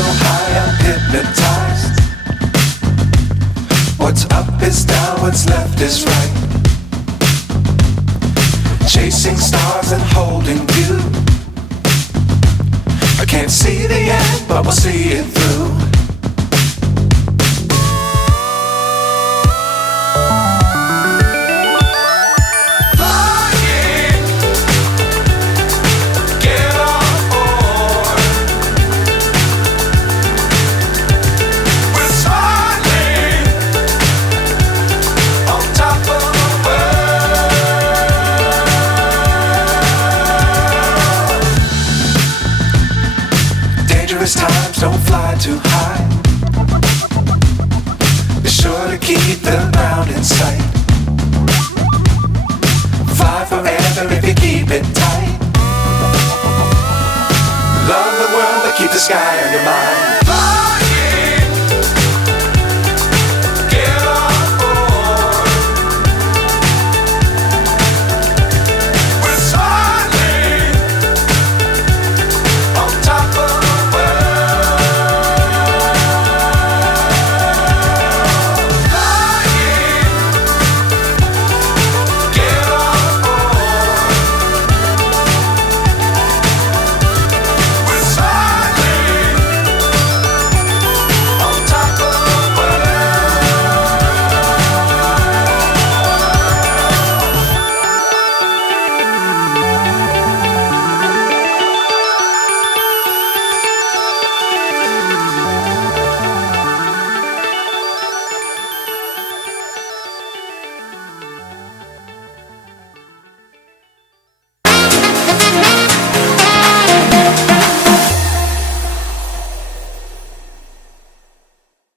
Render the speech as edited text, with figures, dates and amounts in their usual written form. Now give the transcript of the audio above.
so high I'm hypnotized. What's up is down, what's left is right. Chasing stars and holding you. I can't see the end, but we'll see it through. Times don't fly too high. Be sure to keep the ground in sight. Fly forever if you keep it tight. Love the world but keep the sky on your mind.